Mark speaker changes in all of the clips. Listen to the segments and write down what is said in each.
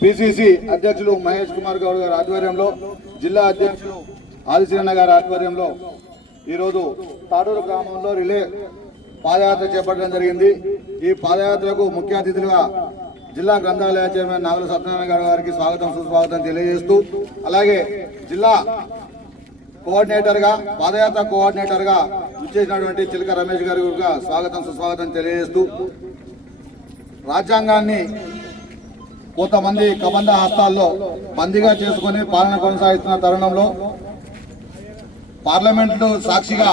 Speaker 1: PCC అధ్యక్షులు మహేష్ కుమార్ గౌడ్ గారి ఆధ్వర్యంలో జిల్లా అధ్యక్షులు ఆదిశీరణ గారి ఆధ్వర్యంలో ఈరోజు తాడూరు గ్రామంలో రిలే పాదయాత్ర చేపట్టడం జరిగింది. ఈ పాదయాత్రకు ముఖ్య అతిథులుగా జిల్లా గ్రంథాలయ చైర్మన్ నాగుల సత్యనారాయణ గారు గారికి స్వాగతం సుస్వాగతం తెలియజేస్తూ అలాగే జిల్లా కోఆర్డినేటర్గా పాదయాత్ర కోఆర్డినేటర్గా ఇచ్చేసినటువంటి చిలక రమేష్ గారి స్వాగతం సుస్వాగతం తెలియజేస్తూ రాజ్యాంగాన్ని కొంతమంది కబంధ హస్తాల్లో బందీగా చేసుకుని పాలన కొనసాగిస్తున్న తరుణంలో పార్లమెంట్లో సాక్షిగా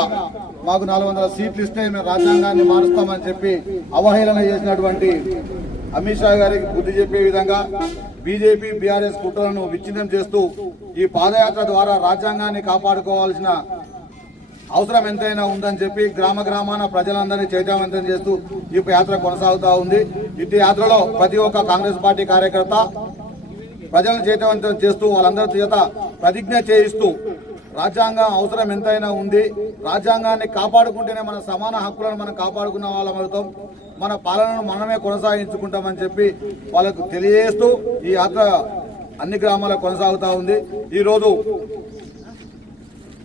Speaker 1: మాకు నాలుగు వందల సీట్లు ఇస్తే మేము రాజ్యాంగాన్ని మారుస్తామని చెప్పి అవహేళన చేసినటువంటి అమిత్ షా గారికి బుద్ధి చెప్పే విధంగా బీజేపీ బీఆర్ఎస్ కుట్రలను విచ్ఛిన్నం చేస్తూ ఈ పాదయాత్ర ద్వారా రాజ్యాంగాన్ని కాపాడుకోవాల్సిన అవసరం ఎంతైనా ఉందని చెప్పి గ్రామ గ్రామాన ప్రజలందరినీ చైతన్యవంతం చేస్తూ ఈ యాత్ర కొనసాగుతూ ఉంది. ఇటు యాత్రలో ప్రతి ఒక్క కాంగ్రెస్ పార్టీ కార్యకర్త ప్రజలను చైతన్యవంతం చేస్తూ వాళ్ళందరి చేత ప్రతిజ్ఞ చేయిస్తూ రాజ్యాంగం అవసరం ఎంతైనా ఉంది. రాజ్యాంగాన్ని కాపాడుకుంటేనే మన సమాన హక్కులను మనం కాపాడుకున్న వాళ్ళం అవుతాం. మన పాలనను మనమే కొనసాగించుకుంటామని చెప్పి వాళ్ళకు తెలియజేస్తూ ఈ యాత్ర అన్ని గ్రామాలకు కొనసాగుతూ ఉంది. ఈరోజు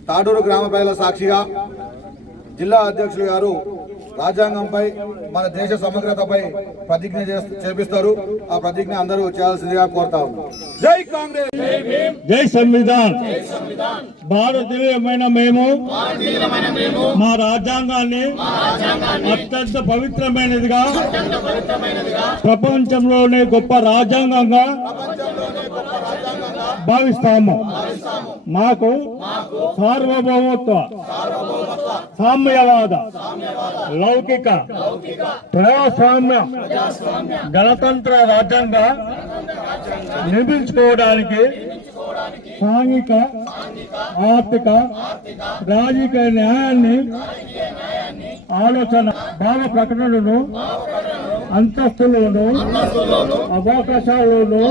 Speaker 1: తాడూరు గ్రామ ప్రజల సాక్షిగా జిల్లా అధ్యక్షులు గారు రాజ్యాంగంపై మన దేశ సమగ్రతపై ప్రతిజ్ఞ చేపిస్తారు. ఆ ప్రతిజ్ఞ అందరూ చేయాల్సిందిగా కోరుతా ఉన్నాం. జై కాంగ్రెస్!
Speaker 2: జై సంవిధాన్! భారతీయమైన మేము మా రాజ్యాంగాన్ని అత్యంత పవిత్రమైనదిగా ప్రపంచంలోనే గొప్ప రాజ్యాంగంగా భావిస్తాము. మాకు సార్వభౌమత్వ సామ్యవాద లౌకిక ప్రజాస్వామ్య గణతంత్ర రాజ్యంగా నిర్మించుకోవడానికి సాంఘిక ఆర్థిక రాజకీయ న్యాయాన్ని ఆలోచన భావ ప్రకటనలను అంతస్తులను అవకాశాలను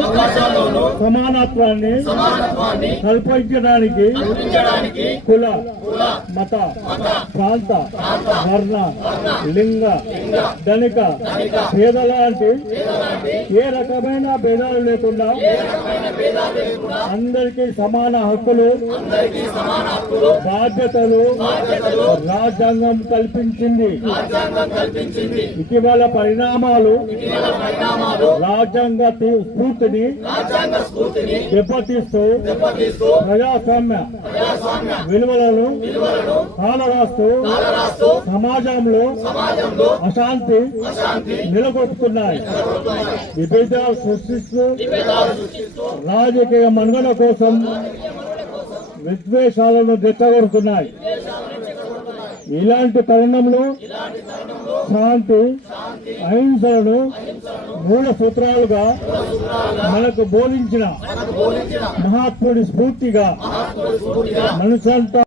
Speaker 2: సమానత్వాన్ని కల్పించడానికి కుల మత ప్రాంత వర్ణ లింగ ధనిక పేద లాంటి ఏ రకమైన భేదాలు లేకుండా అందరికీ సమాన హక్కులు బాధ్యతలు రాజ్యాంగం కల్పించింది. ఇటీవల పరిణామాలు రాజ్యాంగ స్ఫూర్తిని దెబ్బతీస్తూ ప్రజాస్వామ్య విలువలను కాలరాస్తూ సమాజంలో అశాంతి నెలకొల్పుతున్నాయి విభేదాలు సృష్టిస్తూ రాజకీయ మనుగడ కోసం విద్వేషాలను రెచ్చగొడుతున్నాయి. ఇలాంటి తరుణంలో శాంతి అహింసలను మూల సూత్రాలుగా మనకు బోధించిన మహాత్ముడి స్ఫూర్తిగా మనసంతా